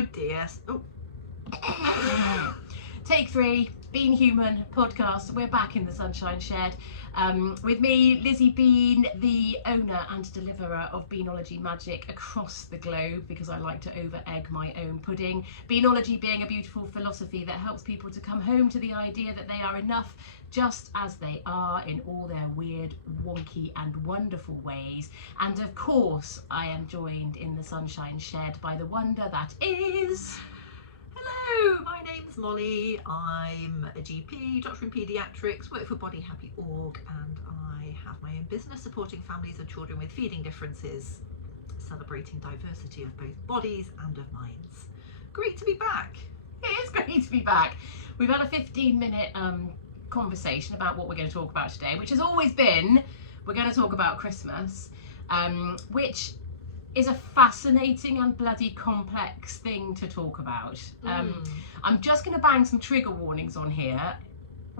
Oh dear. Oh. Take 3, Being Human podcast. We're back in the Sunshine Shed with me, Lizzie Bean, the owner and deliverer of Beanology Magic across the globe, because I like to over-egg my own pudding. Beanology being a beautiful philosophy that helps people to come home to the idea that they are enough just as they are, in all their weird, wonky and wonderful ways. And of course, I am joined in the Sunshine Shed by the wonder that is... Hello, my name's Molly. I'm a GP, doctor in paediatrics, work for Body Happy Org, and I have my own business supporting families of children with feeding differences, celebrating diversity of both bodies and of minds. Great to be back. It is great to be back. We've had a 15-minute conversation about what we're going to talk about today, which has always been, we're going to talk about Christmas, which is a fascinating and bloody complex thing to talk about. I'm just going to bang some trigger warnings on here.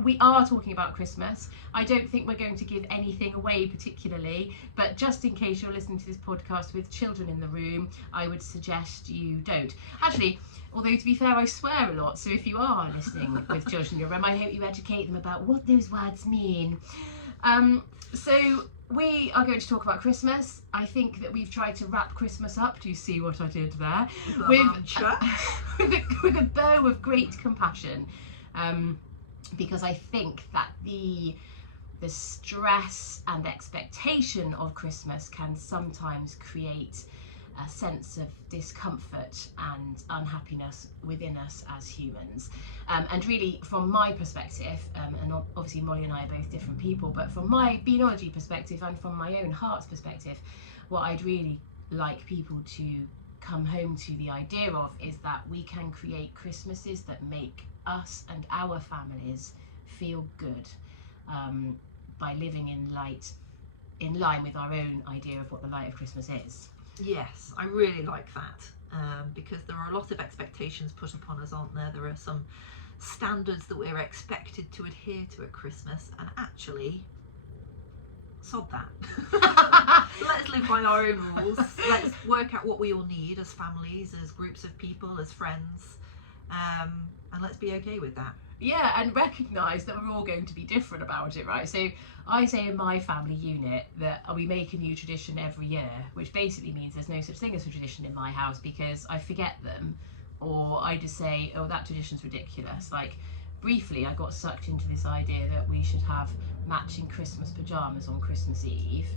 We are talking about Christmas. I don't think we're going to give anything away particularly, but just in case you're listening to this podcast with children in the room, I would suggest you don't. Actually, although to be fair, I swear a lot, so if you are listening with children in your room, I hope you educate them about what those words mean. So we are going to talk about Christmas. I think that we've tried to wrap Christmas up. Do you see what I did there? With a bow of great compassion. Because I think that the stress and expectation of Christmas can sometimes create a sense of discomfort and unhappiness within us as humans. And really, from my perspective, and obviously Molly and I are both different people, but from my Beanology perspective and from my own heart's perspective, what I'd really like people to come home to the idea of is that we can create Christmases that make us and our families feel good, by living in line with our own idea of what the light of Christmas is. Yes, I really like that, because there are a lot of expectations put upon us, aren't there? There are some standards that we're expected to adhere to at Christmas, and actually, sod that. Let's live by our own rules. Let's work out what we all need as families, as groups of people, as friends, and let's be okay with that. Yeah, and recognise that we're all going to be different about it, right? So I say in my family unit that we make a new tradition every year, which basically means there's no such thing as a tradition in my house because I forget them, or I just say, oh, that tradition's ridiculous. Like, briefly, I got sucked into this idea that we should have matching Christmas pyjamas on Christmas Eve.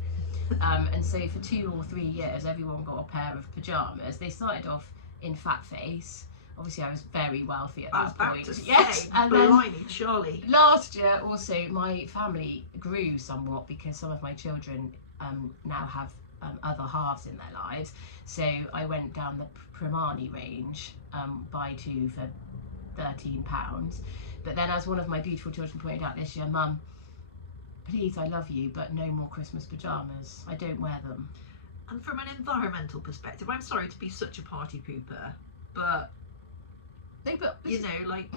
And so for 2 or 3 years, everyone got a pair of pyjamas. They started off in fat face. Obviously, I was very wealthy at that point. Yes, and then surely. Last year, also, my family grew somewhat because some of my children now have other halves in their lives. So I went down the Primani range, buy 2 for £13. But then, as one of my beautiful children pointed out this year, Mum, please, I love you, but no more Christmas pyjamas. I don't wear them. And from an environmental perspective, I'm sorry to be such a party pooper, but you know, like,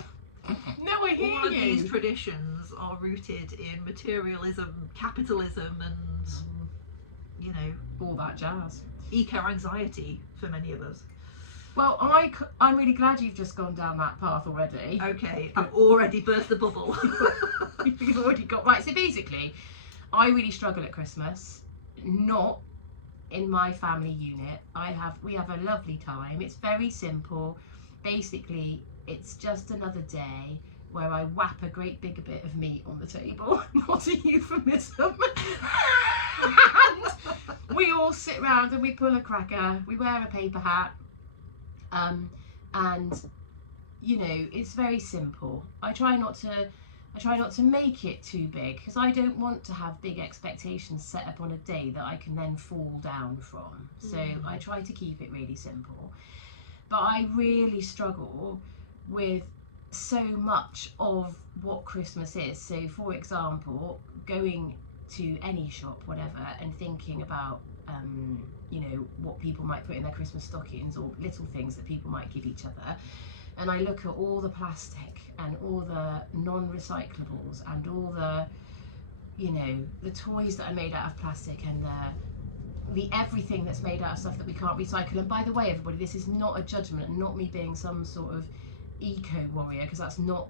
no, I hear all of these traditions are rooted in materialism, capitalism, and you know, all that jazz. Eco-anxiety for many of us. Well, I'm really glad you've just gone down that path already. Okay, I've already burst the bubble. You've already got right. So basically, I really struggle at Christmas. Not in my family unit. We have a lovely time. It's very simple. Basically, it's just another day where I whap a great big bit of meat on the table. Not a euphemism. And we all sit around and we pull a cracker. We wear a paper hat. And you know, it's very simple. I try not to make it too big because I don't want to have big expectations set up on a day that I can then fall down from. So I try to keep it really simple. But I really struggle with so much of what Christmas is. So, for example, going to any shop, whatever, and thinking about, you know, what people might put in their Christmas stockings or little things that people might give each other. And I look at all the plastic and all the non-recyclables and all the, you know, the toys that are made out of plastic and the the everything that's made out of stuff that we can't recycle. And by the way, everybody, this is not a judgment, and not me being some sort of eco warrior, because that's not,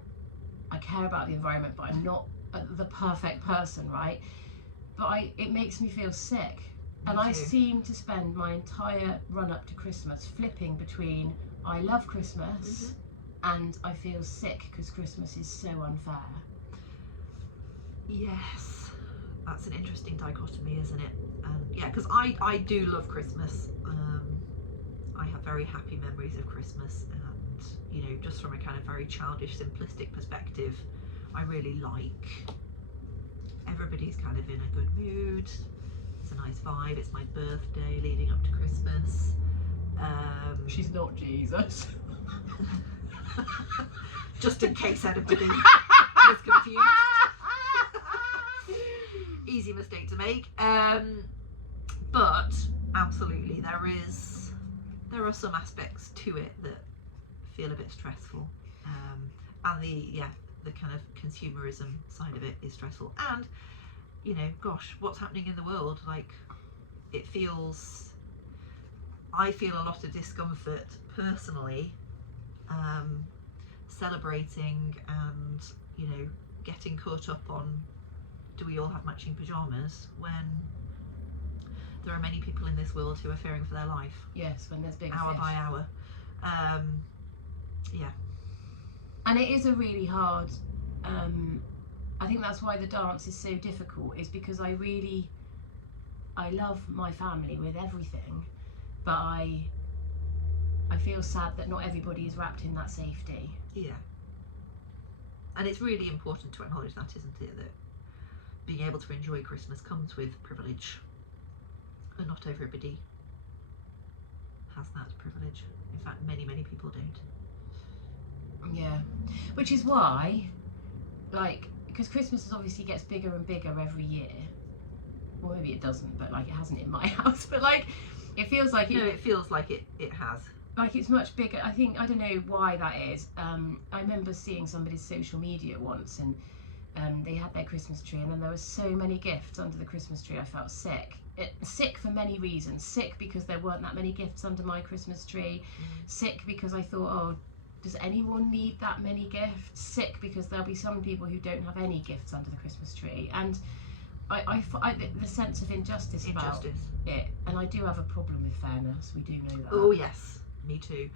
I care about the environment, but I'm not the perfect person, right? But it makes me feel sick. And I seem to spend my entire run up to Christmas flipping between I love Christmas and I feel sick because Christmas is so unfair. Yes, that's an interesting dichotomy, isn't it? Yeah, because I do love Christmas. I have very happy memories of Christmas, and you know, just from a kind of very childish, simplistic perspective, I really like everybody's kind of in a good mood. It's a nice vibe. It's my birthday leading up to Christmas. She's not Jesus. Just in case anybody was confused. Easy mistake to make. But absolutely, there are some aspects to it that feel a bit stressful, and the kind of consumerism side of it is stressful. And you know, gosh, what's happening in the world? Like, I feel a lot of discomfort personally, celebrating and, you know, getting caught up on, do we all have matching pajamas, when there are many people in this world who are fearing for their life. Yes, when there's big hour fish. by hour. Yeah. And it is a really hard, I think that's why the dance is so difficult, is because I love my family with everything, but I feel sad that not everybody is wrapped in that safety. Yeah. And it's really important to acknowledge that, isn't it? That being able to enjoy Christmas comes with privilege, and not everybody has that privilege. In fact, many people don't. Yeah, which is why, like, because Christmas obviously gets bigger and bigger every year. Well, maybe it doesn't, but like, it hasn't in my house. But like, it feels like it. No, it feels like it has. Like, it's much bigger. I think, I don't know why that is. I remember seeing somebody's social media once, and they had their Christmas tree, and then there were so many gifts under the Christmas tree. I felt sick. Sick for many reasons. Sick because there weren't that many gifts under my Christmas tree. Sick because I thought, oh, does anyone need that many gifts? Sick because there'll be some people who don't have any gifts under the Christmas tree. And I the sense of injustice about it. And I do have a problem with fairness. We do know that. Oh yes, me too.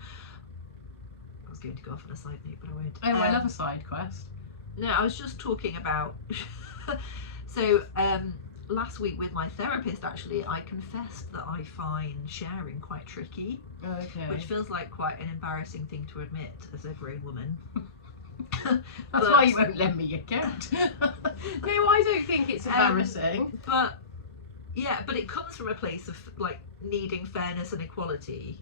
I was going to go off on a side note, but I won't. Oh, I love a side quest. No, I was just talking about. So last week with my therapist, actually, I confessed that I find sharing quite tricky. Oh, okay. Which feels like quite an embarrassing thing to admit as a grown woman. That's why you won't lend me your cat. No, I don't think it's embarrassing. But it comes from a place of like needing fairness and equality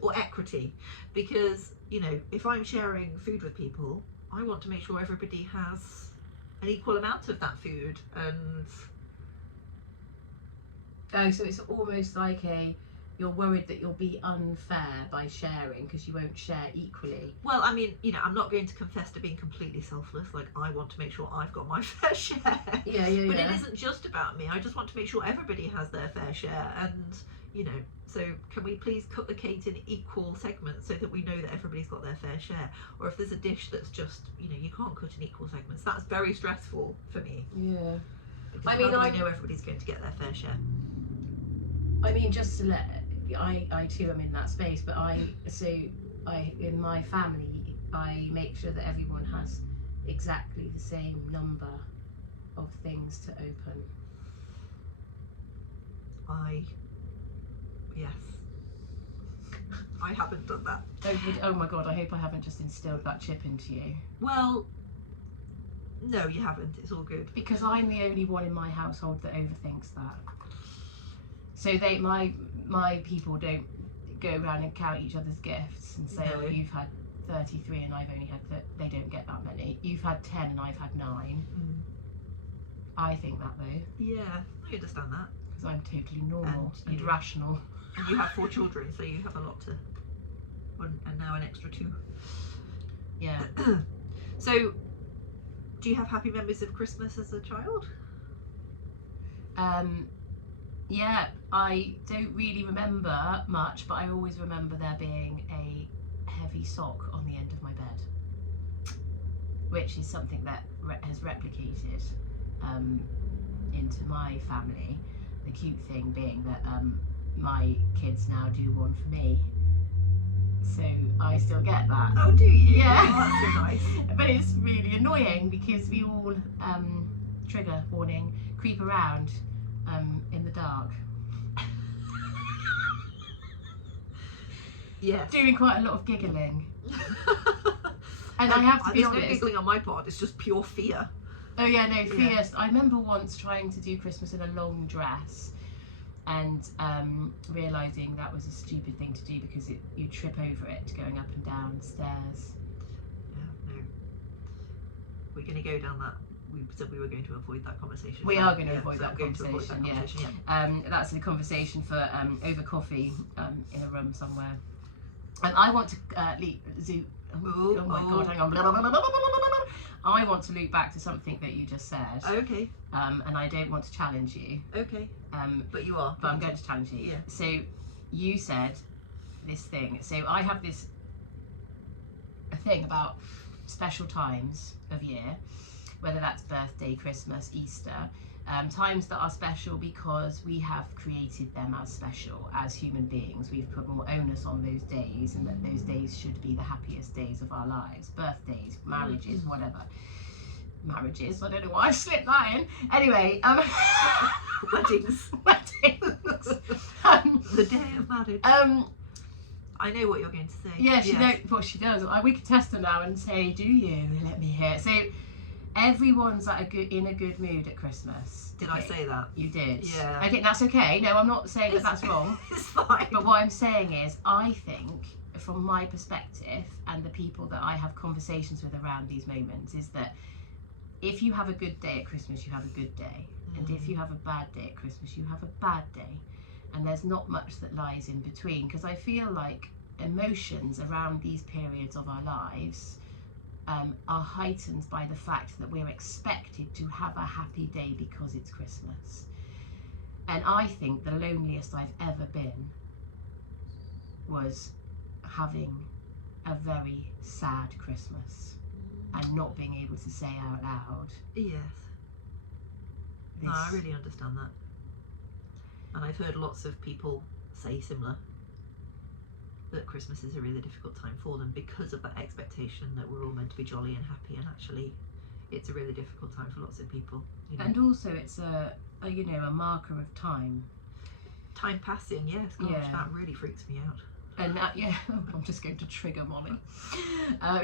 or equity, because, you know, if I'm sharing food with people, I want to make sure everybody has an equal amount of that food. And oh, so it's almost like you're worried that you'll be unfair by sharing because you won't share equally. Well, I mean, you know, I'm not going to confess to being completely selfless. Like, I want to make sure I've got my fair share. Yeah. But it isn't just about me. I just want to make sure everybody has their fair share. And, you know, so can we please cut the cake in equal segments so that we know that everybody's got their fair share? Or if there's a dish that's just, you know, you can't cut in equal segments, that's very stressful for me. Yeah. Because I mean, I know everybody's going to get their fair share. I mean, just to let, I too am in that space, but in my family, I make sure that everyone has exactly the same number of things to open. Yes. I haven't done that. Oh my God, I hope I haven't just instilled that chip into you. Well, no, you haven't. It's all good. Because I'm the only one in my household that overthinks that. So my people don't go around and count each other's gifts and say, No. oh, you've had 33 and I've only had they don't get that many. You've had 10 and I've had 9. I think that though. Yeah, I understand that. Because I'm totally normal and you- rational. And you have 4 children, so you have a lot to, and now an extra 2. Yeah. So, do you have happy memories of Christmas as a child? Yeah, I don't really remember much, but I always remember there being a heavy sock on the end of my bed, which is something that has replicated into my family. The cute thing being that my kids now do one for me, so I still get that. Oh, do you? Yeah. Oh, that's so nice. But it's really annoying because we all, trigger warning, creep around in the dark. Yes. Doing quite a lot of giggling. And I have to be There's no honest. giggling on my part, it's just pure fear. Oh yeah, no, fear. Yeah. I remember once trying to do Christmas in a long dress and realising that was a stupid thing to do because you trip over it going up and down stairs. Yeah, no. We're going to go down that. We said we were going to avoid that conversation. We are going to avoid so that we're going to avoid that conversation, conversation, yeah. That's a conversation for over coffee in a room somewhere. And I want to oh my god, hang on. I want to loop back to something that you just said. Okay. And I don't want to challenge you. Okay. But you are. But I'm going to challenge you. Yeah. So you said this thing. So I have a thing about special times of year, whether that's birthday, Christmas, Easter, times that are special because we have created them as special as human beings. We've put more onus on those days, and that those days should be the happiest days of our lives. Birthdays, marriages, whatever. Marriages, I don't know why I slipped that in. Anyway, Weddings. Weddings. The day of marriage. I know what you're going to say. Yeah, she knows what she does. We could test her now and say, do you? Let me hear. So everyone's in a good mood at Christmas. Did I say that? You did. Yeah. Okay, that's okay. No, I'm not saying that that's wrong. It's fine. But what I'm saying is, I think, from my perspective, and the people that I have conversations with around these moments, is that if you have a good day at Christmas, you have a good day. And if you have a bad day at Christmas, you have a bad day. And there's not much that lies in between, because I feel like emotions around these periods of our lives are heightened by the fact that we're expected to have a happy day because it's Christmas. And I think the loneliest I've ever been was having a very sad Christmas and not being able to say out loud. Yes. No, I really understand that. And I've heard lots of people say similar, that Christmas is a really difficult time for them because of that expectation that we're all meant to be jolly and happy, and actually it's a really difficult time for lots of people. You know. And also it's a marker of time. Time passing, yes, gosh, that really freaks me out. And I'm just going to trigger Molly.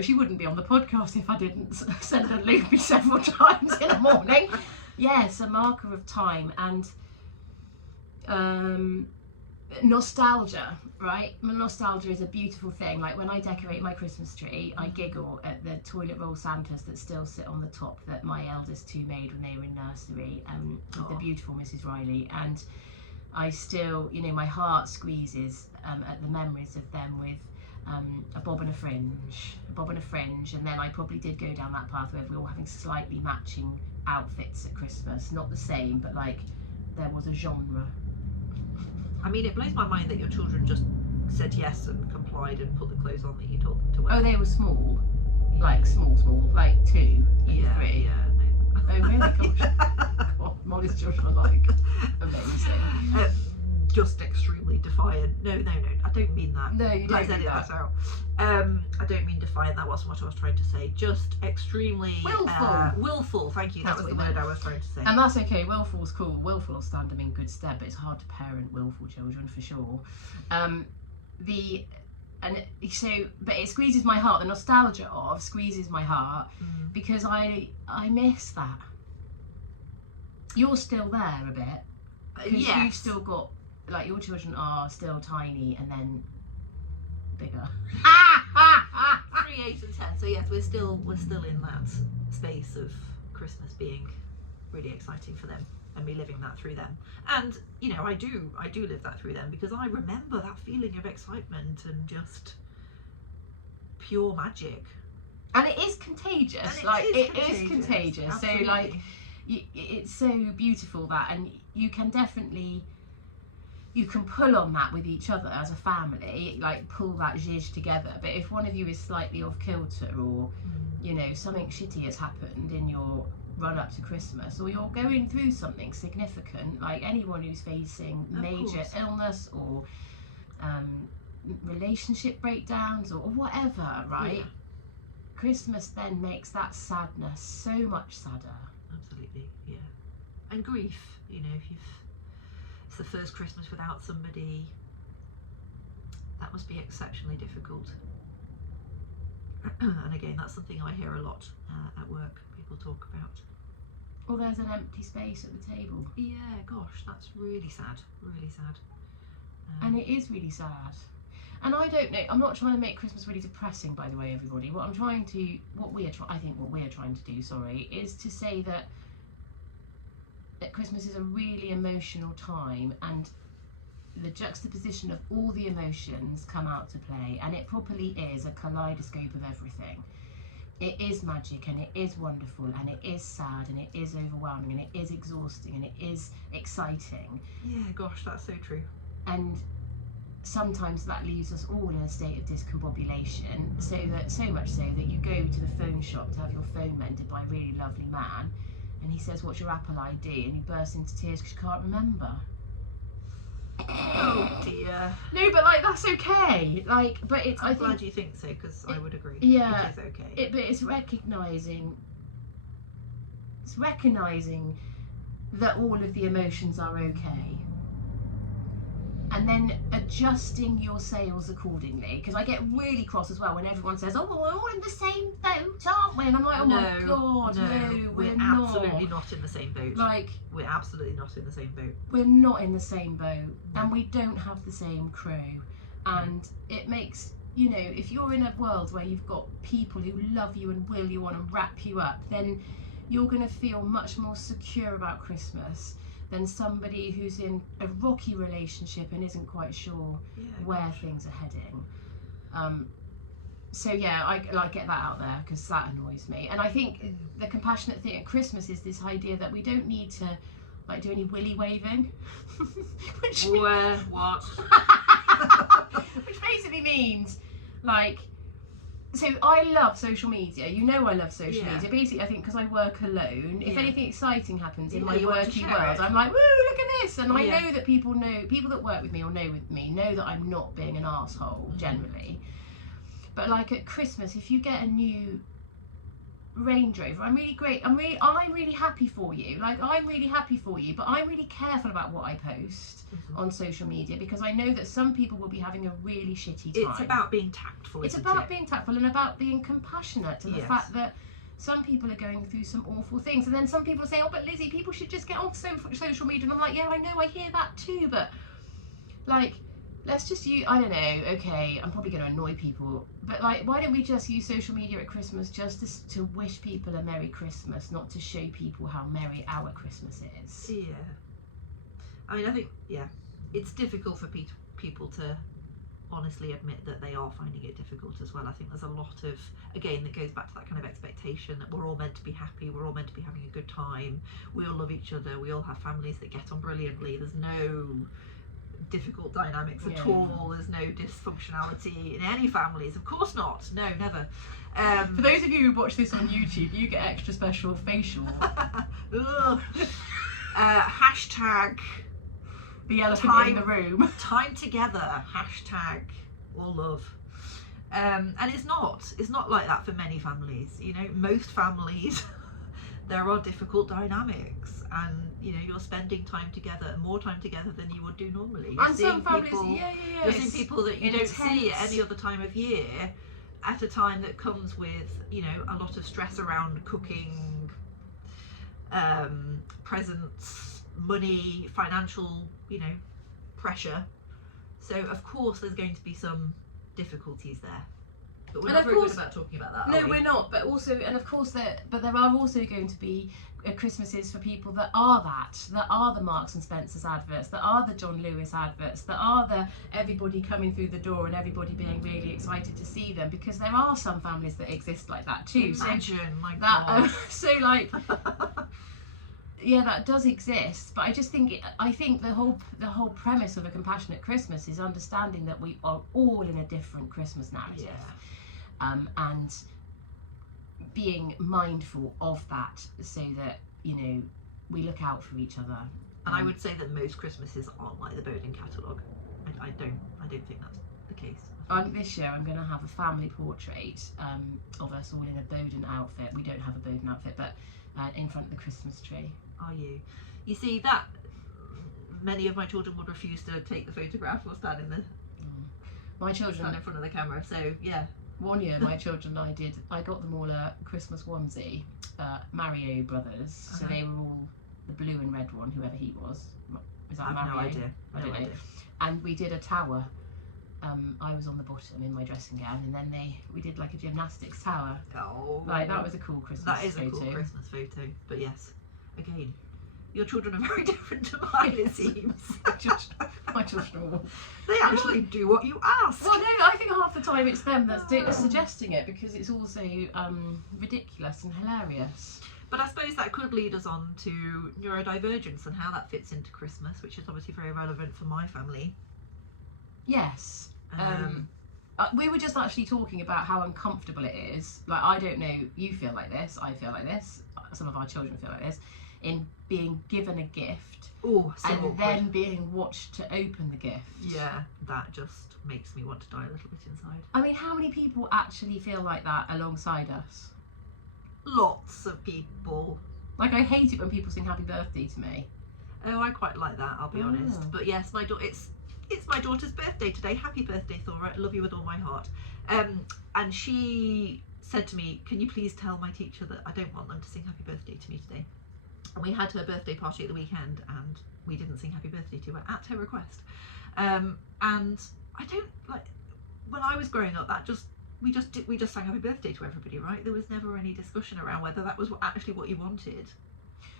She wouldn't be on the podcast if I didn't send her loopy several times in the morning. Yes, a marker of time, and nostalgia, right? Nostalgia is a beautiful thing. Like when I decorate my Christmas tree, I giggle at the toilet roll Santas that still sit on the top that my eldest two made when they were in nursery, with the beautiful Mrs. Riley. And I still, my heart squeezes at the memories of them with a bob and a fringe. And then I probably did go down that path where we were all having slightly matching outfits at Christmas. Not the same, but like there was a genre. I mean, it blows my mind that your children just said yes and complied and put the clothes on that you told them to wear. Oh, they were small. Like small, like 2, maybe 3. Yeah, no. Oh, really? Gosh. God, Molly's children are like amazing. Just extremely defiant. No, I don't mean that. No, you don't mean that. I don't mean defiant. That wasn't what I was trying to say. Just extremely willful. Willful. Thank you. That was the word I was trying to say. And that's okay. Willful's cool. Willful will stand them in good stead, but it's hard to parent willful children for sure. But it squeezes my heart. The nostalgia squeezes my heart because I miss that. You're still there a bit. Because you've still got, like, your children are still tiny and then bigger. 3, 8 and 10. So yes, we're still in that space of Christmas being really exciting for them and me living that through them. And I do live that through them because I remember that feeling of excitement and just pure magic. And it is contagious. It is contagious. Absolutely. So like, it's so beautiful that, and you can definitely you can pull on that with each other as a family, like pull that zhizh together. But if one of you is slightly off kilter, or you know, something shitty has happened in your run up to Christmas, or you're going through something significant, like anyone who's facing major illness or relationship breakdowns or whatever, right? Yeah. Christmas then makes that sadness so much sadder. Absolutely, yeah. And grief, you know, if it's the first Christmas without somebody, that must be exceptionally difficult. And again, that's something I hear a lot at work, people talk about. Or there's an empty space at the table. Yeah, gosh, that's really sad, really sad. And it is really sad. And I don't know, I'm not trying to make Christmas really depressing, by the way, everybody. What we're trying to do, is to say that Christmas is a really emotional time, and the juxtaposition of all the emotions come out to play, and it properly is a kaleidoscope of everything. It is magic, and it is wonderful, and it is sad, and it is overwhelming, and it is exhausting, and it is exciting. Yeah, gosh, that's so true. And sometimes that leaves us all in a state of discombobulation, so much so that you go to the phone shop to have your phone mended by a really lovely man, and he says, "What's your Apple ID?" and you burst into tears because you can't remember. Oh dear. No, but like that's okay. Like, but it's. I'm glad you think so, because I would agree. Yeah, it is okay. But it's recognizing. It's recognizing that all of the emotions are okay, and then adjusting your sails accordingly. Because I get really cross as well when everyone says, "Oh, well, we're all in the same boat, aren't we?" And I'm like, "Oh my god, no, we're not. absolutely not in the same boat. Like, we're absolutely not in the same boat. We're not in the same boat, and we don't have the same crew. And it makes, you know, if you're in a world where you've got people who love you and will you on and wrap you up, then you're going to feel much more secure about Christmas than somebody who's in a rocky relationship and isn't quite sure where things are heading. So yeah, I get that out there because that annoys me. And I think the compassionate thing at Christmas is this idea that we don't need to like do any willy waving. Which basically means like, so I love social media. You know I love social media. Basically, I think because I work alone, if anything exciting happens in my working world, I'm like, woo, look at this. And I know that people that work with me or know that I'm not being an arsehole generally. But like at Christmas, if you get a new Range Rover, I'm really happy for you. Like, I'm really happy for you, but I'm really careful about what I post on social media because I know that some people will be having a really shitty time. It's about being tactful. It's about being tactful and about being compassionate to the fact that some people are going through some awful things, and then some people say, "Oh, but Lizzie, people should just get off social media." And I'm like, yeah, I know, I hear that too, but like, let's just use, I don't know, okay, I'm probably going to annoy people, but like, why don't we just use social media at Christmas just to wish people a Merry Christmas, not to show people how merry our Christmas is? Yeah. I mean, I think, it's difficult for people to honestly admit that they are finding it difficult as well. I think there's a lot of, again, that goes back to that kind of expectation that we're all meant to be happy, we're all meant to be having a good time, we all love each other, we all have families that get on brilliantly, there's no difficult dynamics at all, there's no dysfunctionality in any families, of course not, no, never. For those of you who watch this on YouTube, you get extra special facial. Hashtag the elephant in the room. Time together, hashtag all love. And it's not like that for many families, you know. Most families there are difficult dynamics, and you know, you're spending time together, more time together than you would do normally. You're and some families, you're seeing people that you don't see at any other time of year, at a time that comes with, you know, a lot of stress around cooking, presents, money, financial, you know, pressure. So of course there's going to be some difficulties there. But we're not very good about talking about that. No, we're not. But also, and of course, there are also going to be Christmases for people that are the Marks and Spencer's adverts, that are the John Lewis adverts, that are the everybody coming through the door and everybody being really excited to see them, because there are some families that exist like that too. Imagine, my God. So like, that does exist, but I just think I think the whole premise of a compassionate Christmas is understanding that we are all in a different Christmas narrative, and being mindful of that, so that we look out for each other. And I would say that most Christmases aren't like the Bowden catalogue. I don't think that's the case. This year I'm going to have a family portrait of us all in a Bowden outfit. We don't have a Bowden outfit, but in front of the Christmas tree. Are you? You see, that many of my children would refuse to take the photograph or stand in front of the camera. So yeah. One year my children and I got them all a Christmas onesie, Mario Brothers. So they were all the blue and red one, whoever he was. Is that Mario? No idea. I don't know. And we did a tower. I was on the bottom in my dressing gown, and then we did like a gymnastics tower. Oh, like that was a cool Christmas photo. That is a cool Christmas photo. But yes, again, your children are very different to mine, it seems. My children are all... They actually do what you ask. Well, no, I think half the time it's them that's suggesting it, because it's also ridiculous and hilarious. But I suppose that could lead us on to neurodivergence and how that fits into Christmas, which is obviously very relevant for my family. Yes. We were just actually talking about how uncomfortable it is. Like, I don't know, you feel like this, I feel like this, some of our children feel like this, in being given a gift and awkward. Then being watched to open the gift. Yeah, that just makes me want to die a little bit inside. I mean, how many people actually feel like that alongside us? Lots of people. Like, I hate it when people sing happy birthday to me. Oh, I quite like that, I'll be honest. But yes, it's my daughter's birthday today. Happy birthday, Thora. I love you with all my heart. And she said to me, can you please tell my teacher that I don't want them to sing happy birthday to me today? And we had her birthday party at the weekend, and we didn't sing happy birthday to her at her request. And I don't like, when I was growing up, we just sang happy birthday to everybody, right? There was never any discussion around whether that was actually what you wanted.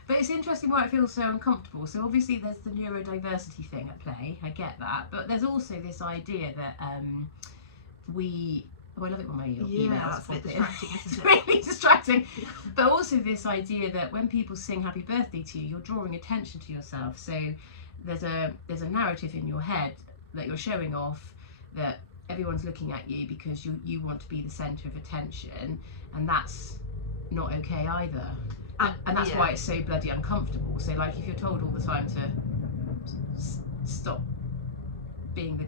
But it's interesting why it feels so uncomfortable. So obviously there's the neurodiversity thing at play. I get that, but there's also this idea that I love it when my emails that's a bit distracting, isn't it's it? really distracting. But also this idea that when people sing happy birthday to you, you're drawing attention to yourself. So there's a narrative in your head that you're showing off, that everyone's looking at you because you want to be the centre of attention, and that's not okay either. And that's why it's so bloody uncomfortable. So like, if you're told all the time to stop being the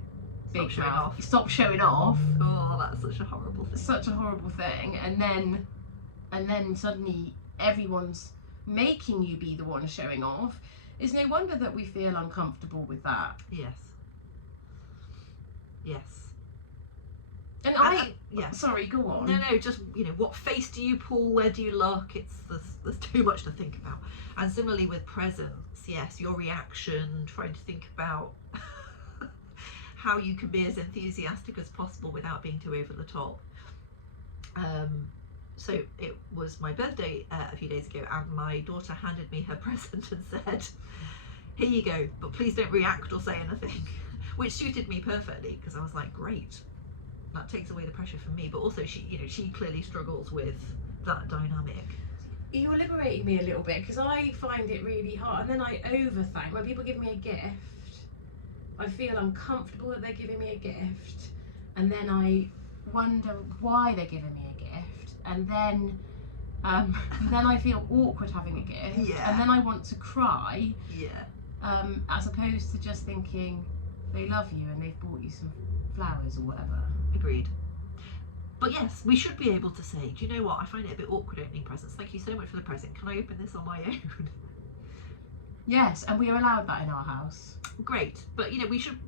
big mouth, stop showing off. Oh, that's such a horrible thing. Such a horrible thing. And then suddenly everyone's making you be the one showing off. It's no wonder that we feel uncomfortable with that. Yes. And sorry, go on. No, just, what face do you pull? Where do you look? There's too much to think about. And similarly with presents, yes, your reaction, trying to think about how you can be as enthusiastic as possible without being too over the top. So it was my birthday a few days ago, and my daughter handed me her present and said, here you go, but please don't react or say anything, which suited me perfectly, because I was like, great. That takes away the pressure from me, but also she clearly struggles with that dynamic. You're liberating me a little bit, because I find it really hard, and then I overthink. When people give me a gift, I feel uncomfortable that they're giving me a gift, and then I wonder why they're giving me a gift, and then I feel awkward having a gift, and then I want to cry, as opposed to just thinking they love you and they've bought you some flowers or whatever. Agreed. But yes, we should be able to say, do you know what, I find it a bit awkward opening presents. Thank you so much for the present. Can I open this on my own? Yes, and we are allowed that in our house. Great. But we should,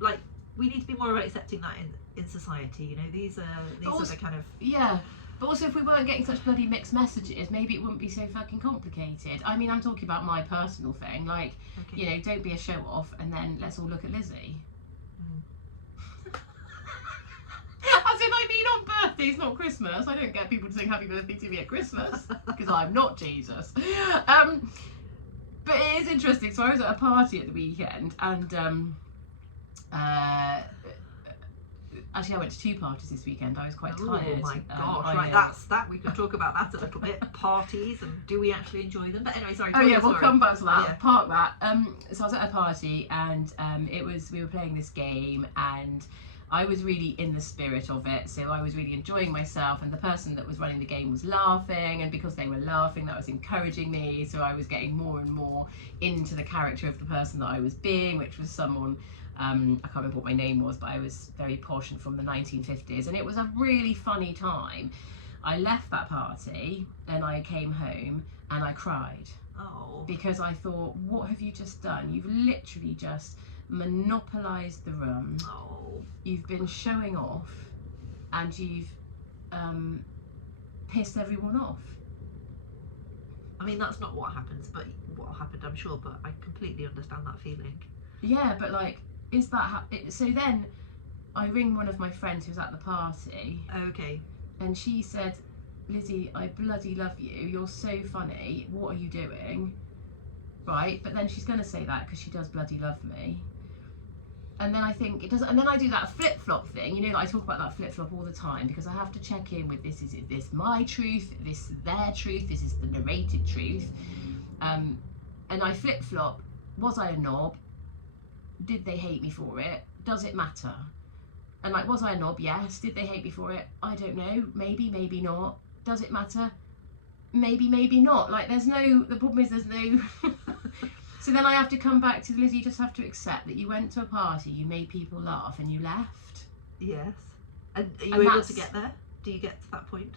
we need to be more about accepting that in society. These are the kind of... Yeah. But also, if we weren't getting such bloody mixed messages, maybe it wouldn't be so fucking complicated. I mean, I'm talking about my personal thing. Like, don't be a show-off, and then let's all look at Lizzie. As in, I mean, on birthdays, not Christmas. I don't get people to sing happy birthday to me at Christmas, because I'm not Jesus. But it is interesting. So I was at a party at the weekend, and actually, I went to 2 parties this weekend. I was quite Oh tired. my gosh, right, that's that. We can talk about that a little bit. Parties, and do we actually enjoy them? But anyway, sorry. Oh yeah, we'll come back to that. Yeah. Park that. So I was at a party, and we were playing this game, and I was really in the spirit of it. So I was really enjoying myself, and the person that was running the game was laughing, and because they were laughing, that was encouraging me. So I was getting more and more into the character of the person that I was being, which was someone. I can't remember what my name was, but I was very posh and from the 1950s, and it was a really funny time. I left that party and I came home and I cried. Oh. Because I thought, what have you just done? You've literally just monopolised the room. Oh. You've been showing off, and you've pissed everyone off. I mean, that's not what happens, but what happened, I'm sure. But I completely understand that feeling. Yeah, but like, is that so? Then I ring one of my friends who's at the party. Okay. And she said, Lizzie, I bloody love you. You're so funny. What are you doing? Right? But then she's going to say that because she does bloody love me. And then I think it does. And then I do that flip-flop thing. You know, I talk about that flip-flop all the time because I have to check in with this. Is this my truth? This their truth? This is the narrated truth. And I flip-flop. Was I a knob? Did they hate me for it? Does it matter? And like, was I a knob? Yes. Did they hate me for it? I don't know. Maybe, maybe not. Does it matter? Maybe, maybe not. Like, the problem is there's no... So then I have to come back to, Lizzie, you just have to accept that you went to a party, you made people laugh, and you left. Yes. And are you able to get there? Do you get to that point?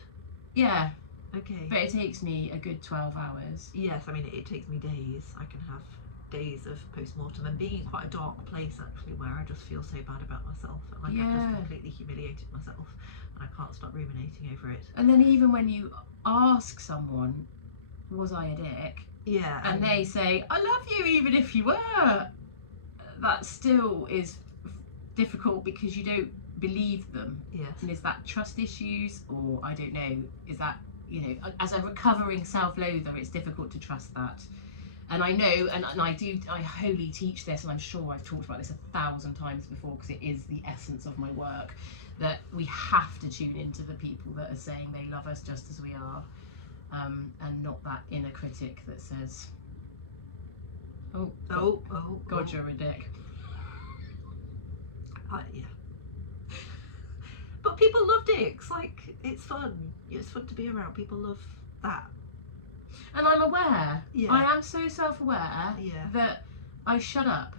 Yeah. Okay. But it takes me a good 12 hours. Yes, I mean, it takes me days. I can have days of post-mortem and being in quite a dark place, actually, where I just feel so bad about myself. Like, I've just completely humiliated myself, and I can't stop ruminating over it. And then even when you ask someone, was I a dick? Yeah. And they say, I love you even if you were. That still is difficult because you don't believe them. Yes. And is that trust issues, or I don't know, is that, you know, as a recovering self-loather, it's difficult to trust that. And I know, and I wholly teach this, and I'm sure I've talked about this 1,000 times before because it is the essence of my work, that we have to tune into the people that are saying they love us just as we are, and not that inner critic that says, oh, God, you're a dick. Yeah. But people love dicks. Like, it's fun. It's fun to be around. People love that. And I'm aware. Yeah. I am so self-aware that I shut up.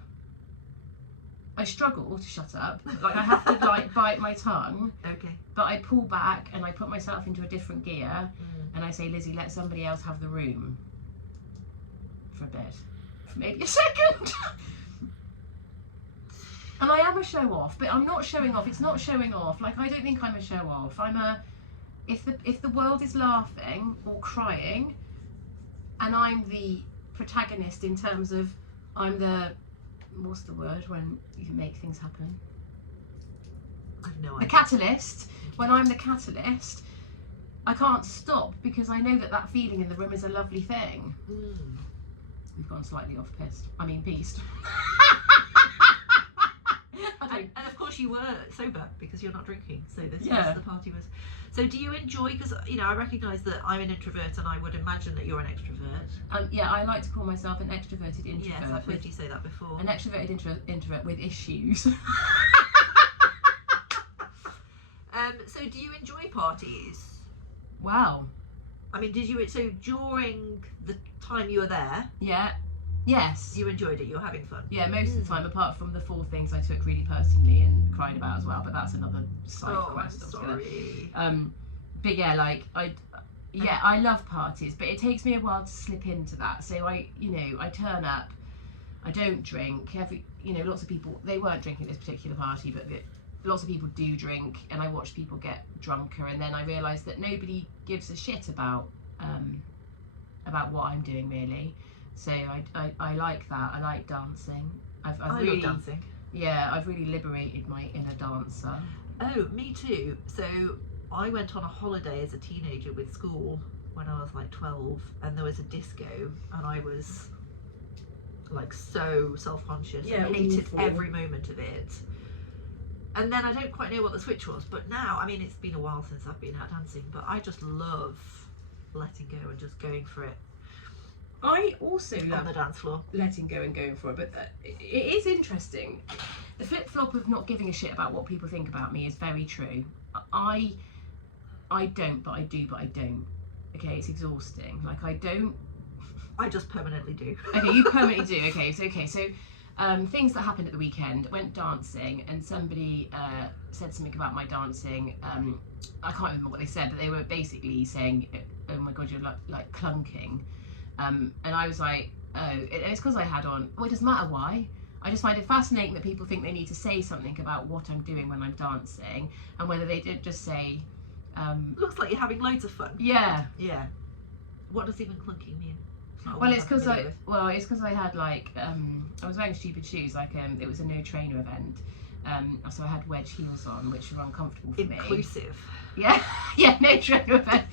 I struggle to shut up. Like, I have to like bite my tongue. Okay. But I pull back and I put myself into a different gear, and I say, Lizzie, let somebody else have the room for a bit, for maybe a second. And I am a show off, but I'm not showing off. It's not showing off. Like, I don't think I'm a show off. I'm a, if the world is laughing or crying, and I'm the protagonist in terms of, I'm the, what's the word when you make things happen? I have no The idea. catalyst. When I'm the catalyst, I can't stop because I know that that feeling in the room is a lovely thing. We've gone slightly off piste. I mean, pieced. And of course you were sober because you're not drinking, so this was the party was. So do you enjoy, because you know I recognise that I'm an introvert and I would imagine that you're an extrovert. Yeah, I like to call myself an extroverted introvert. Yes, I've heard you say that before. An extroverted introvert with issues. So do you enjoy parties? Wow. I mean, did you, so during the time you were there, Yeah. Yes. you enjoyed it, you were having fun? Yeah, most of the time, apart from the 4 things I took really personally and cried about as well, but that's another side quest altogether. Sorry. But yeah, like I love parties, but it takes me a while to slip into that. So I turn up, I don't drink. Lots of people, they weren't drinking at this particular party, but lots of people do drink, and I watch people get drunker, and then I realise that nobody gives a shit about what I'm doing really. So I like that. I like dancing. I really love dancing. Yeah, I've really liberated my inner dancer. Oh, me too. So I went on a holiday as a teenager with school when I was like 12, and there was a disco, and I was like so self-conscious and hated awful. every moment of it. And then I don't quite know what the switch was, but now, I mean, it's been a while since I've been out dancing, but I just love letting go and just going for it I also on love the dance floor. letting go and going for it, but it is interesting. The flip-flop of not giving a shit about what people think about me is very true. I don't, but I do, but I don't. Okay, it's exhausting. Like, I don't. I just permanently do. Okay, you permanently do. Okay, so things that happened at the weekend. Went dancing, and somebody said something about my dancing. I can't remember what they said, but they were basically saying, "Oh my god, you're like clunking," and I was like, "Oh, it's because I had on." Well, it doesn't matter why. I just find it fascinating that people think they need to say something about what I'm doing when I'm dancing, and whether they did just say, Looks like you're having loads of fun. "Yeah." Yeah. What does even clunking mean? Well, it's because I had like I was wearing stupid shoes. Like it was a no trainer event, so I had wedge heels on, which were uncomfortable for me. Inclusive. Yeah, yeah, no trainer event.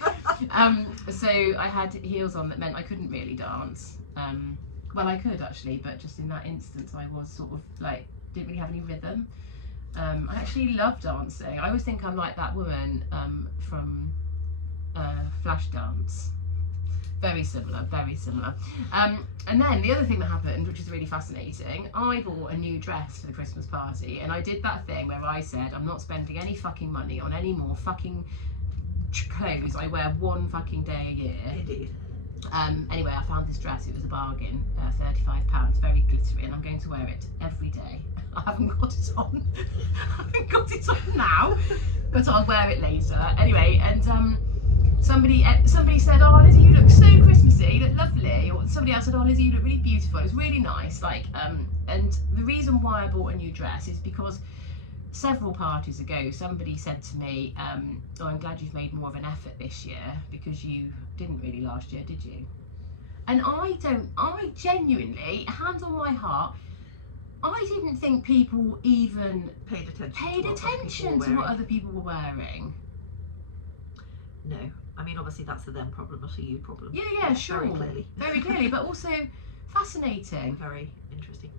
So I had heels on that meant I couldn't really dance. Well, I could actually, but just in that instance, I was sort of like didn't really have any rhythm. I actually love dancing. I always think I'm like that woman from Flashdance. Very similar, very similar. And then the other thing that happened, which is really fascinating, I bought a new dress for the Christmas party, and I did that thing where I said I'm not spending any fucking money on any more fucking clothes. I wear one fucking day a year. Indeed. Anyway, I found this dress. It was a bargain, £35, very glittery, and I'm going to wear it every day. I haven't got it on. I haven't got it on now, but I'll wear it later. Anyway, and somebody said, "Oh, Lizzie, you look so Christmassy. You look lovely." Or somebody else said, "Oh, Lizzie, you look really beautiful." It was really nice. Like, and the reason why I bought a new dress is because several parties ago, somebody said to me, "Oh, I'm glad you've made more of an effort this year because you didn't really last year, did you?" And I genuinely, hand on my heart, I didn't think people even paid attention to what other people were wearing. No, I mean, obviously that's a them problem, not a you problem. Yeah, sure. Very clearly, but also fascinating. Very interesting.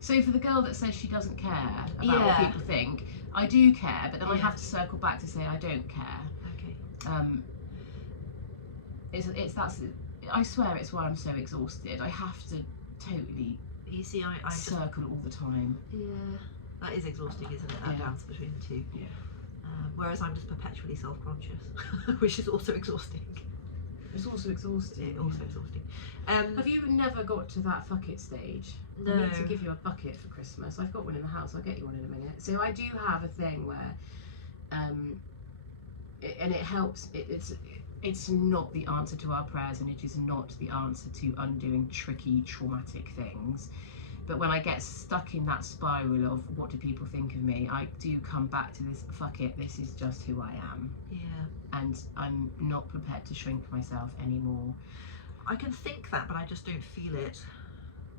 So for the girl that says she doesn't care about what people think, I do care, but then I have to circle back to say I don't care. Okay. I swear it's why I'm so exhausted. I have to totally I circle all the time. Yeah, that is exhausting, isn't it? That dance between the two. Yeah. Whereas I'm just perpetually self-conscious, which is also exhausting. It's also exhausting. Have you never got to that fuck it stage? No. I need to give you a bucket for Christmas. I've got one in the house. I'll get you one in a minute. So I do have a thing where, and it helps. It's not the answer to our prayers, and it is not the answer to undoing tricky, traumatic things. But when I get stuck in that spiral of what do people think of me, I do come back to this, fuck it, this is just who I am. Yeah. And I'm not prepared to shrink myself anymore. I can think that, but I just don't feel it.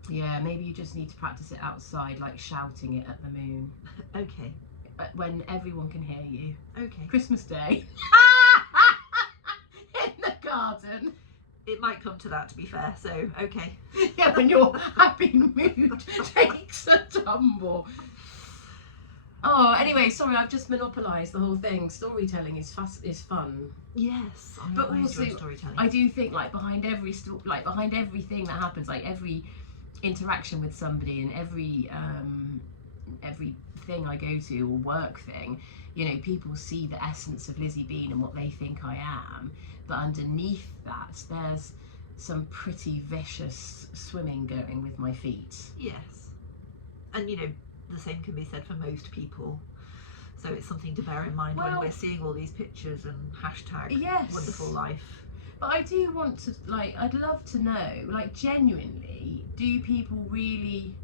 Yeah, maybe you just need to practice it outside, like shouting it at the moon. Okay. When everyone can hear you. Okay. Christmas Day. In the garden. It might come to that, to be fair, so okay. Yeah, when your happy mood takes a tumble. Oh, anyway, sorry, I've just monopolised the whole thing. Storytelling is fun. Yes, but I also enjoy storytelling. I do think behind everything that happens, like every interaction with somebody and every thing I go to or work thing, you know, people see the essence of Lizzie Bean and what they think I am. But underneath that, there's some pretty vicious swimming going with my feet. Yes. And, you know, the same can be said for most people. So it's something to bear in mind when we're seeing all these pictures and hashtag wonderful life. But I do want to, like, I'd love to know, like, genuinely, do people really,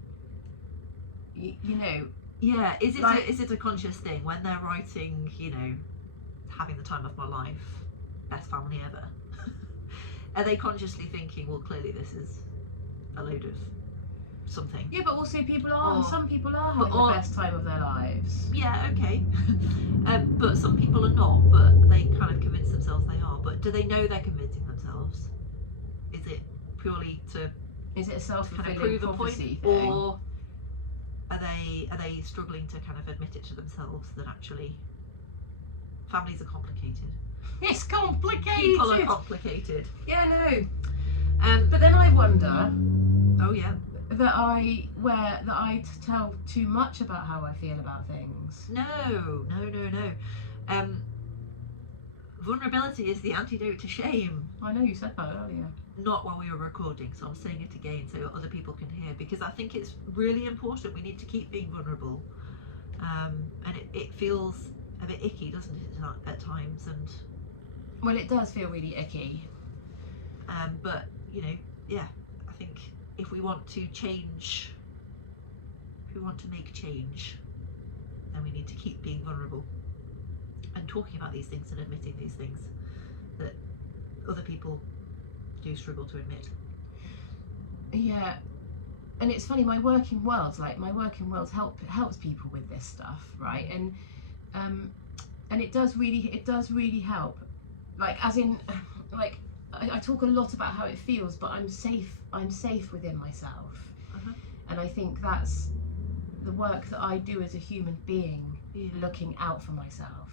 you know... Yeah, is it a conscious thing when they're writing, you know, having the time of my life, best family ever? Are they consciously thinking, well, clearly this is a load of something? Yeah, but also some people are having the best time of their lives. Yeah, okay. But some people are not, but they kind of convince themselves they are. But do they know they're convincing themselves? Is it purely to a self-fulfilling kind of prove a point, prophecy thing? or Are they struggling to kind of admit it to themselves that actually families are complicated? It's complicated. People are complicated. Yeah, no. But then I wonder. Oh yeah. That I tell too much about how I feel about things. No. Vulnerability is the antidote to shame. I know you said that earlier. Not while we were recording, so I'm saying it again so other people can hear, because I think it's really important. We need to keep being vulnerable, and it feels a bit icky, doesn't it, at times? And well, it does feel really icky. But yeah, I think if we want to change, if we want to make change, then we need to keep being vulnerable and talking about these things and admitting these things that other people do struggle to admit. Yeah, and it's funny, my working worlds helps people with this stuff, right? And it does really help. Like, as in, like, I talk a lot about how it feels, but I'm safe within myself. And I think that's the work that I do as a human being, looking out for myself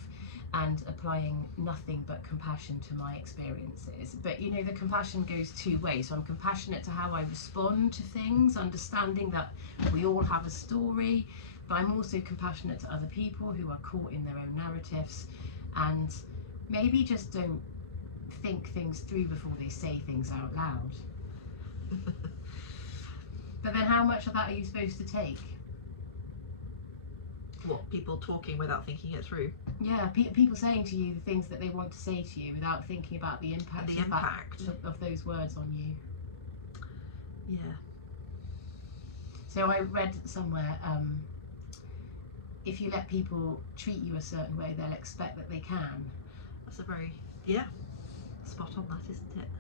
and applying nothing but compassion to my experiences. But the compassion goes two ways. So I'm compassionate to how I respond to things, understanding that we all have a story, but I'm also compassionate to other people who are caught in their own narratives and maybe just don't think things through before they say things out loud. But then how much of that are you supposed to take? What, people talking without thinking it through? Yeah, people saying to you the things that they want to say to you without thinking about the impact of those words on you. Yeah. So I read somewhere, if you let people treat you a certain way, they'll expect that they can. That's a very, spot on that, isn't it?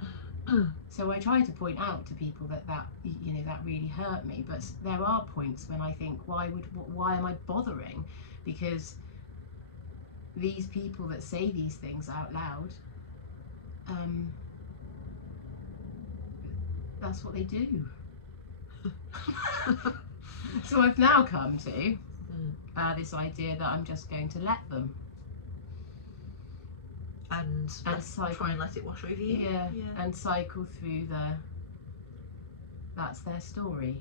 So I try to point out to people that really hurt me, but there are points when I think, why am I bothering? Because these people that say these things out loud, that's what they do. So I've now come to this idea that I'm just going to let them. And try and let it wash over you. Yeah, and cycle through that's their story.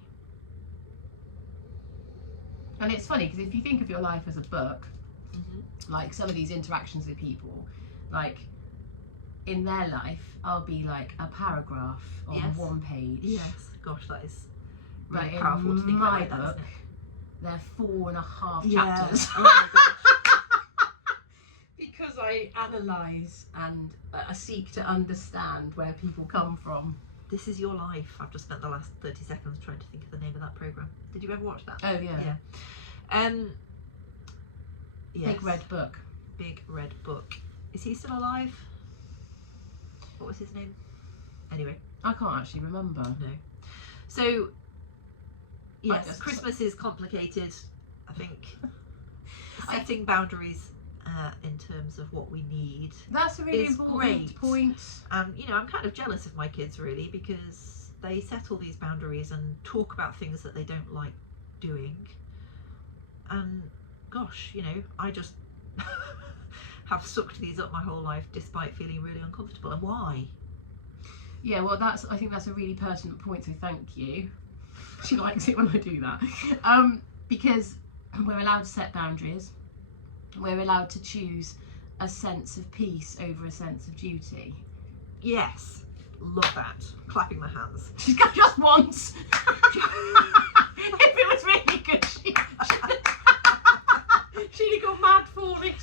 And it's funny because if you think of your life as a book, like some of these interactions with people, like in their life, I'll be like a paragraph on one page. Yes, gosh, that is really but powerful to think my like that, book, isn't it? they're 4.5 chapters. Oh my gosh. Because I analyse and seek to understand where people come from. This is your life. I've just spent the last 30 seconds trying to think of the name of that programme. Did you ever watch that? Oh yeah. Yes. Big Red Book. Big Red Book. Is he still alive? What was his name? Anyway. I can't actually remember. No. So, yes, Christmas is complicated, I think. Setting boundaries in terms of what we need. That's a really important point. And I'm kind of jealous of my kids really, because they set all these boundaries and talk about things that they don't like doing. And gosh, I just have sucked these up my whole life despite feeling really uncomfortable. And why? Yeah, well, I think that's a really pertinent point, so thank you. She likes it when I do that. Because we're allowed to set boundaries. We're allowed to choose a sense of peace over a sense of duty. Yes, love that. Clapping my hands. She's got just once. If it was really good, she'd have gone mad for it.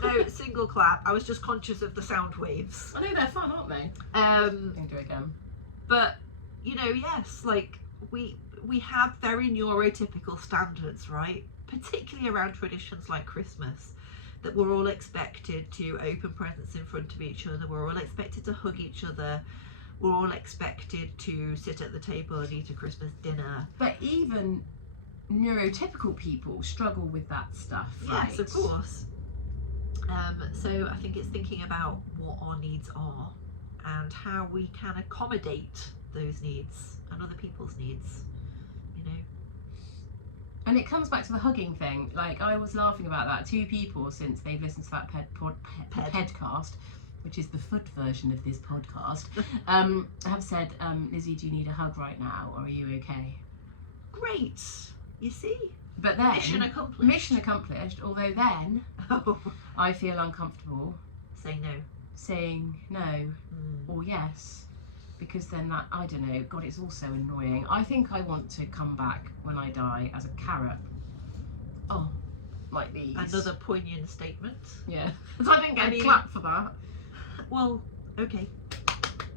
No, single clap. I was just conscious of the sound waves. I know they're fun, aren't they? Can do it again. But yes, like we have very neurotypical standards, right? Particularly around traditions like Christmas, that we're all expected to open presents in front of each other, we're all expected to hug each other, we're all expected to sit at the table and eat a Christmas dinner. But even neurotypical people struggle with that stuff, right? Yes, of course. So I think it's thinking about what our needs are and how we can accommodate those needs and other people's needs, And it comes back to the hugging thing. Like, I was laughing about that. 2 people, since they've listened to that podcast, which is the foot version of this podcast, have said, Lizzie, do you need a hug right now, or are you okay? Great. You see? But then... Mission accomplished. Mission accomplished. Although then, I feel uncomfortable. Say no. Saying no or yes. Because then that, I don't know, God, it's all so annoying. I think I want to come back when I die as a carrot. Oh, like these. Another poignant statement. Yeah. So I didn't get a clap for that. Well, okay.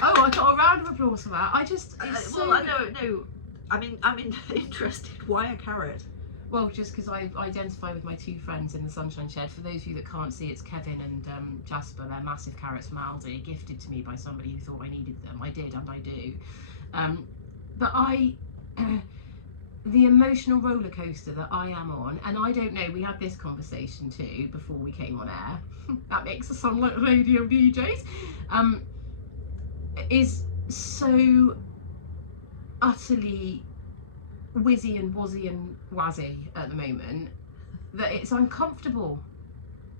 Oh, I got a round of applause for that. I just... well, I don't know. I mean, I'm interested. Why a carrot? Well, just because I identify with my 2 friends in the Sunshine Shed. For those of you that can't see, it's Kevin and Jasper. They're massive carrots from Aldi, gifted to me by somebody who thought I needed them. I did, and I do. But the emotional roller coaster that I am on, and I don't know, we had this conversation too before we came on air. That makes us sound like radio DJs. Is so utterly whizzy and wazzy and wazzy at the moment that it's uncomfortable.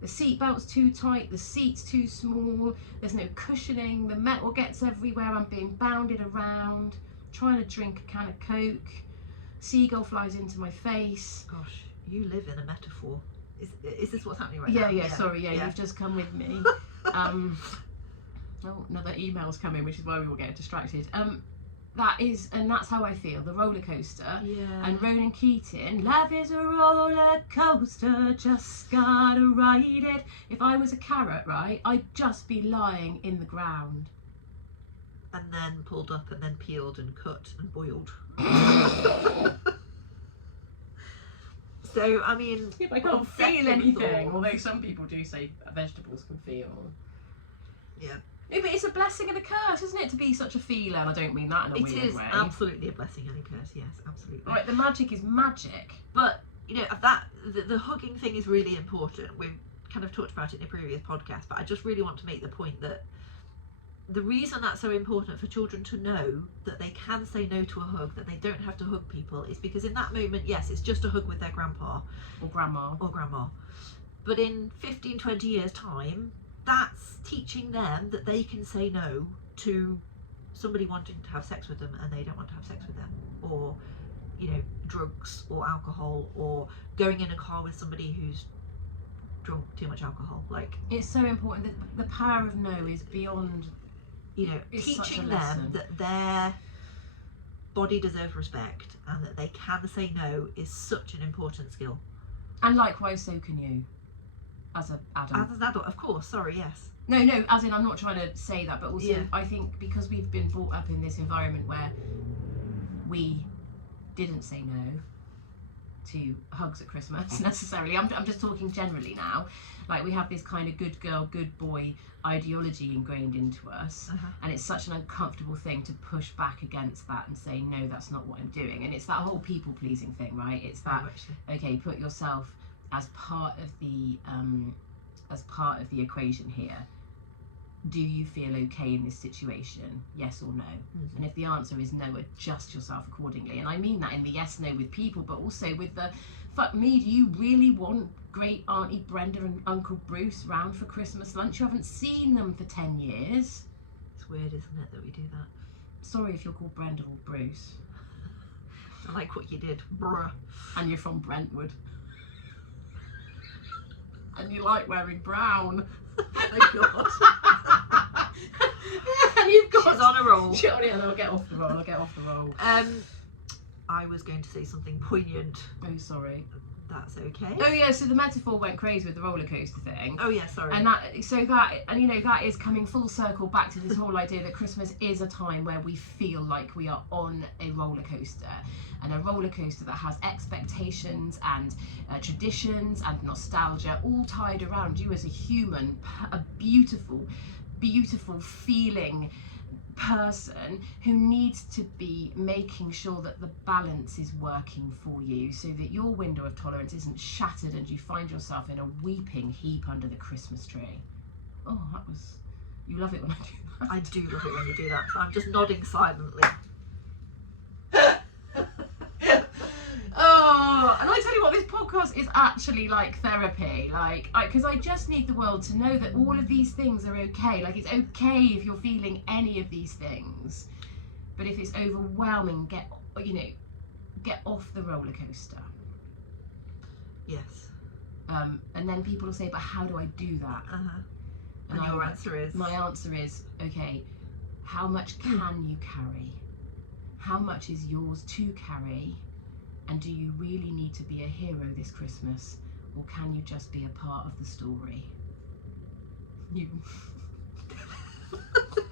The seatbelt's too tight, the seat's too small, there's no cushioning, the metal gets everywhere, I'm being bounded around, trying to drink a can of Coke, seagull flies into my face. Gosh, you live in a metaphor. Is this what's happening right now? Yeah, sorry, you've just come with me. Oh, another email's coming, which is why we will get distracted. That's how I feel, the roller coaster. Yeah. And Ronan Keating, life is a roller coaster, just gotta ride it. If I was a carrot, right, I'd just be lying in the ground. And then pulled up and then peeled and cut and boiled. So, I mean... Yeah, but I can't feel anything, although some people do say vegetables can feel. Yeah. No, but it's a blessing and a curse, isn't it, to be such a feeler? And I don't mean that in a weird way. It is absolutely a blessing and a curse, yes, absolutely. Right, the magic is magic. But, you know, the hugging thing is really important. We've kind of talked about it in a previous podcast, but I just really want to make the point that the reason that's so important for children to know that they can say no to a hug, that they don't have to hug people, is because in that moment, yes, it's just a hug with their grandpa. Or grandma. But in 15, 20 years' time, that's teaching them that they can say no to somebody wanting to have sex with them and they don't want to have sex with them, or, you know, drugs or alcohol, or going in a car with somebody who's drunk too much alcohol. Like, it's so important that the power of no is beyond, you know, teaching them that their body deserves respect and that they can say no is such an important skill. And likewise, so can you. As an adult, of course. Sorry, yes. No, as in, I'm not trying to say that, but also I think because we've been brought up in this environment where we didn't say no to hugs at Christmas necessarily. I'm just talking generally now. Like, we have this kind of good girl, good boy ideology ingrained into us, and it's such an uncomfortable thing to push back against that and say, no, that's not what I'm doing. And it's that whole people pleasing thing, right? It's that, okay, put yourself as part of the equation here. Do you feel okay in this situation? Yes or no? And if the answer is no, adjust yourself accordingly. And I mean that in the yes no with people, but also with the fuck me, do you really want great Auntie Brenda and Uncle Bruce round for Christmas lunch? You haven't seen them for 10 years. It's weird, isn't it, that we do that? Sorry if you're called Brenda or Bruce. I like what you did, bruh. And you're from Brentwood. And you like wearing brown. Oh my god. And you've got... She's on a roll. I'll get off the roll. I was going to say something poignant. Oh, sorry. That's okay. Oh yeah, so the metaphor went crazy with the roller coaster thing. Oh yeah, sorry. And that is coming full circle back to this whole idea that Christmas is a time where we feel like we are on a roller coaster, and a roller coaster that has expectations and traditions and nostalgia all tied around you as a human, a beautiful, beautiful feeling person who needs to be making sure that the balance is working for you so that your window of tolerance isn't shattered and you find yourself in a weeping heap under the Christmas tree. Oh, that was... You love it when I do that. I do love it when you do that. So I'm just nodding silently. Oh, and I podcast is actually like therapy, like, because I just need the world to know that all of these things are okay. Like, it's okay if you're feeling any of these things, but if it's overwhelming, get off the roller coaster. Yes. And then people will say, but how do I do that? And your answer is? My answer is, okay, how much can you carry? How much is yours to carry? And do you really need to be a hero this Christmas? Or can you just be a part of the story?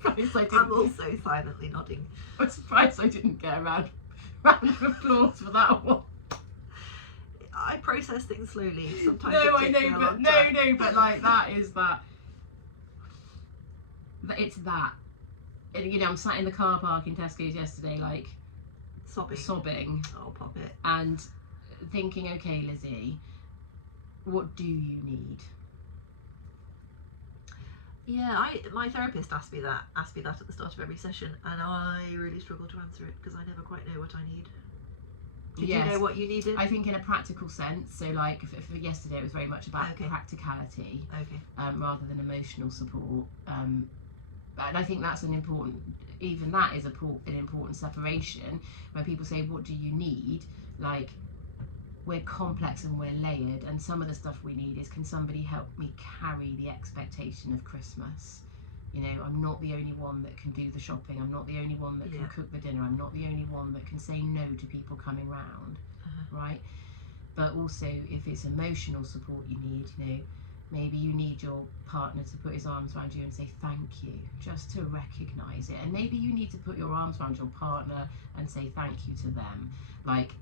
I'm also silently nodding. I'm surprised I didn't get a round of applause for that one. I process things slowly. Sometimes No, it I takes know, me a but long time. but like that is that. It's that. You know, I'm sat in the car park in Tesco's yesterday, like sobbing. Oh, pop it. And thinking, okay, Lizzie, what do you need? Yeah, my therapist asked me that at the start of every session, and I really struggle to answer it because I never quite know what I need. Did you know what you needed? I think in a practical sense. So, like for yesterday, it was very much about practicality, rather than emotional support. And I think that's an important. Even that is an important separation. When people say, "What do you need?" Like, we're complex and we're layered, and some of the stuff we need is, can somebody help me carry the expectation of Christmas? You know, I'm not the only one that can do the shopping. I'm not the only one that can cook the dinner. I'm not the only one that can say no to people coming round, right? But also, if it's emotional support you need, you know, maybe you need your partner to put his arms around you and say thank you, just to recognise it. And maybe you need to put your arms around your partner and say thank you to them. Like,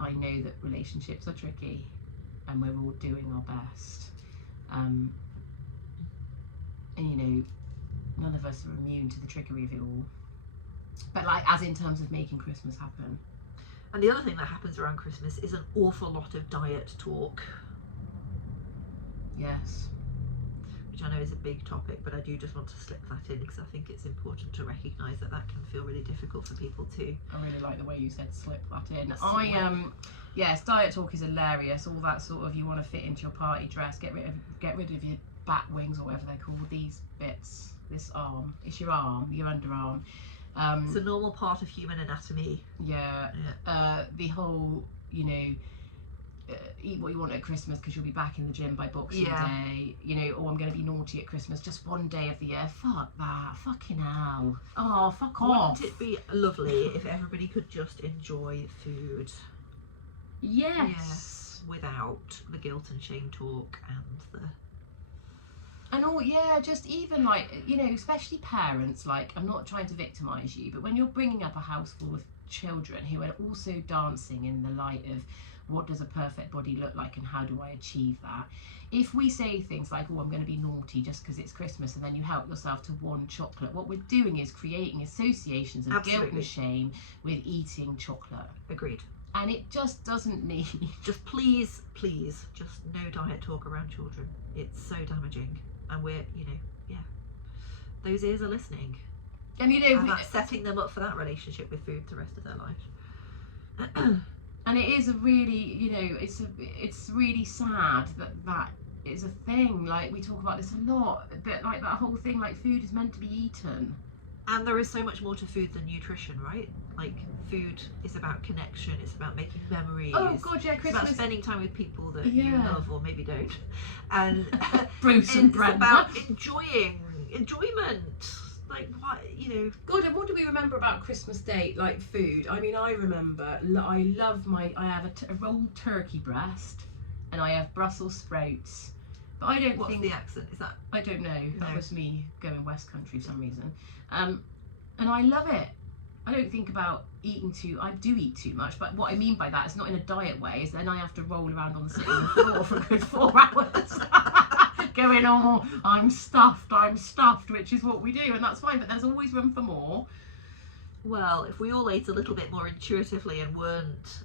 I know that relationships are tricky and we're all doing our best. And you know, none of us are immune to the trickery of it all. But like, as in terms of making Christmas happen. And the other thing that happens around Christmas is an awful lot of diet talk. Yes. Which I know is a big topic, but I do just want to slip that in because I think it's important to recognise that can feel really difficult for people too. I really like the way you said slip that in. Yes, diet talk is hilarious. All that sort of, you want to fit into your party dress, get rid of your bat wings or whatever they're called, these bits, this arm, it's your arm, your underarm. It's a normal part of human anatomy. The whole, you know, eat what you want at Christmas because you'll be back in the gym by Boxing Day, you know, or I'm going to be naughty at Christmas just one day of the year. Fuck that, fucking hell. Oh, fuck off. Wouldn't it be lovely if everybody could just enjoy food? Yes. Without the guilt and shame talk and all, just even like, you know, especially parents, like, I'm not trying to victimise you, but when you're bringing up a house full of children who are also dancing in the light of what does a perfect body look like and how do I achieve that, if we say things like, oh, I'm going to be naughty just because it's Christmas, and then you help yourself to one chocolate, what we're doing is creating associations of guilt and shame with eating chocolate. Agreed. And it just doesn't need. Just please, just no diet talk around children. It's so damaging. And we're, you know, those ears are listening. And you know, that's setting them up for that relationship with food the rest of their life. And it is a really, you know, it's really sad that is a thing. Like, we talk about this a lot, but like that whole thing, like, food is meant to be eaten. And there is so much more to food than nutrition, right? Like, food is about connection, it's about making memories. Oh god, yeah, Christmas. It's about spending time with people that you love or maybe don't. And Bruce and Brenda. It's about enjoyment. Like, what, you know. God, and what do we remember about Christmas Day? Like, food. I mean, I remember, I have a rolled turkey breast, and I have Brussels sprouts. But I don't What's think. the accent? Is that? I don't know. No. That was me going West Country for some reason. And I love it. I don't think about eating I do eat too much, but what I mean by that is not in a diet way, is then I have to roll around on the sitting floor for a good 4 hours. Going, oh, I'm stuffed, which is what we do, and that's fine, but there's always room for more. Well, if we all ate a little bit more intuitively and weren't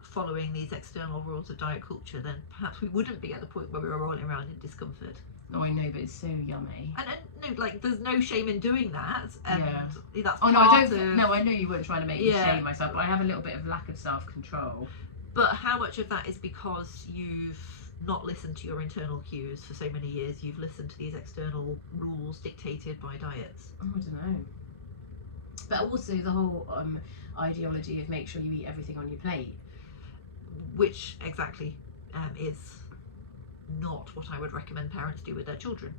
following these external rules of diet culture, then perhaps we wouldn't be at the point where we were rolling around in discomfort. Oh, I know, but it's so yummy. And no, like, there's no shame in doing that. And that's I know you weren't trying to make me shame myself, but I have a little bit of lack of self-control. But how much of that is because you've not listened to your internal cues for so many years? You've listened to these external rules dictated by diets. Oh, I don't know. But also the whole ideology of make sure you eat everything on your plate. Which exactly is not what I would recommend parents do with their children.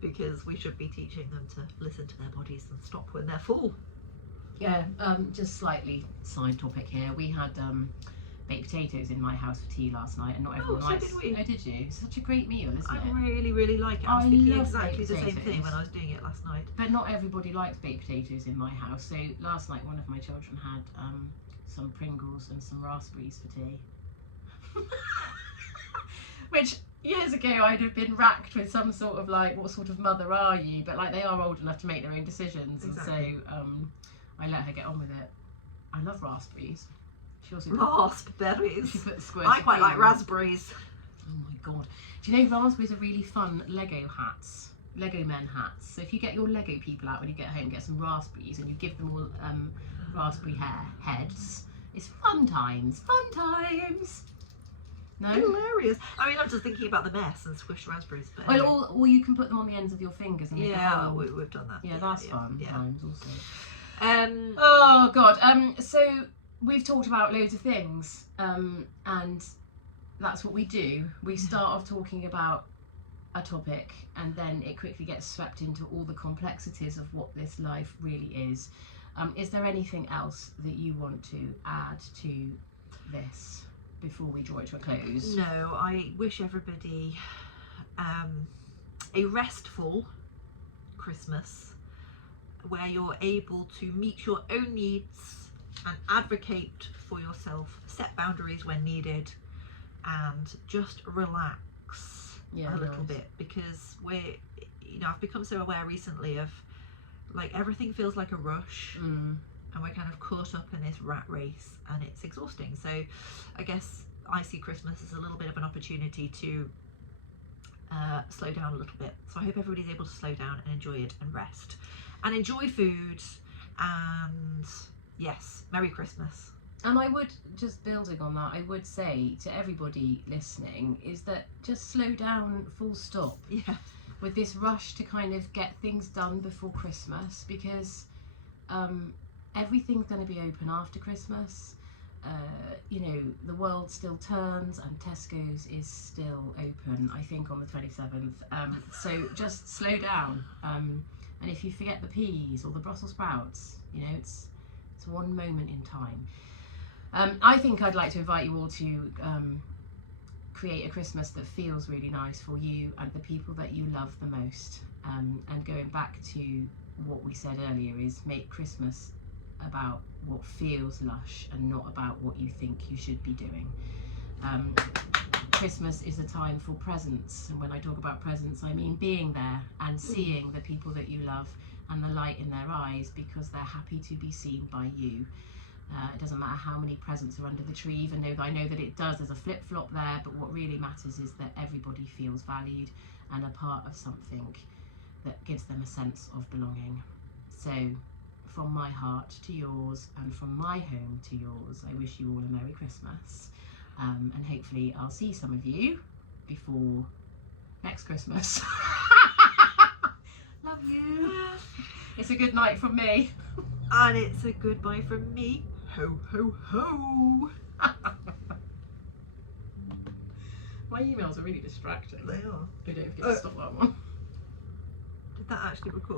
Because we should be teaching them to listen to their bodies and stop when they're full. Yeah, just slightly side topic here. We had baked potatoes in my house for tea last night, and not everyone so likes. did we. Oh, did you? It's such a great meal, isn't I it? really, really like it. I was thinking love exactly baked the same potatoes. thing when I was doing it last night. But not everybody likes baked potatoes in my house. So last night, one of my children had some Pringles and some raspberries for tea. Which years ago I'd have been racked with some sort of like, what sort of mother are you? But like, they are old enough to make their own decisions, Exactly. and so I let her get on with it. I love raspberries. She also Raspberries. she put squares. I quite like raspberries. Oh my god! Do you know raspberries are really fun Lego hats? Lego men hats. So if you get your Lego people out when you get home, get some raspberries, and you give them all raspberry heads. It's fun times. Fun times. No. Hilarious. I mean, I'm just thinking about the mess and squished raspberries. But Well, anyway. or you can put them on the ends of your fingers and make a Yeah, hole. we've done that. Yeah, that's fun times also. Oh god. So we've talked about loads of things, and that's what we do. We start off talking about a topic, and then it quickly gets swept into all the complexities of what this life really is. Is there anything else that you want to add to this before we draw it to a close? No, I wish everybody a restful Christmas, where you're able to meet your own needs and advocate for yourself, set boundaries when needed, and just relax a little bit, because I've become so aware recently of like everything feels like a rush, and we're kind of caught up in this rat race, and it's exhausting. So I guess I see Christmas as a little bit of an opportunity to slow down a little bit. So I hope everybody's able to slow down and enjoy it and rest and enjoy food, and yes, Merry Christmas. And I would, just building on that, I would say to everybody listening is that just slow down, full stop. Yeah. With this rush to kind of get things done before Christmas, because everything's going to be open after Christmas. The world still turns, and Tesco's is still open, I think, on the 27th. So just slow down. And if you forget the peas or the Brussels sprouts, it's one moment in time. I think I'd like to invite you all to create a Christmas that feels really nice for you and the people that you love the most. And going back to what we said earlier, is make Christmas about what feels lush and not about what you think you should be doing. Christmas is a time for presents, and when I talk about presents, I mean being there and seeing the people that you love and the light in their eyes, because they're happy to be seen by you. It doesn't matter how many presents are under the tree, even though I know that it does, there's a flip-flop there, but what really matters is that everybody feels valued and a part of something that gives them a sense of belonging. So from my heart to yours, and from my home to yours, I wish you all a Merry Christmas, and hopefully I'll see some of you before next Christmas. Love you. It's a good night from me. And it's a goodbye from me. Ho, ho, ho. My emails are really distracting. They are. We don't forget to stop that one. Did that actually record?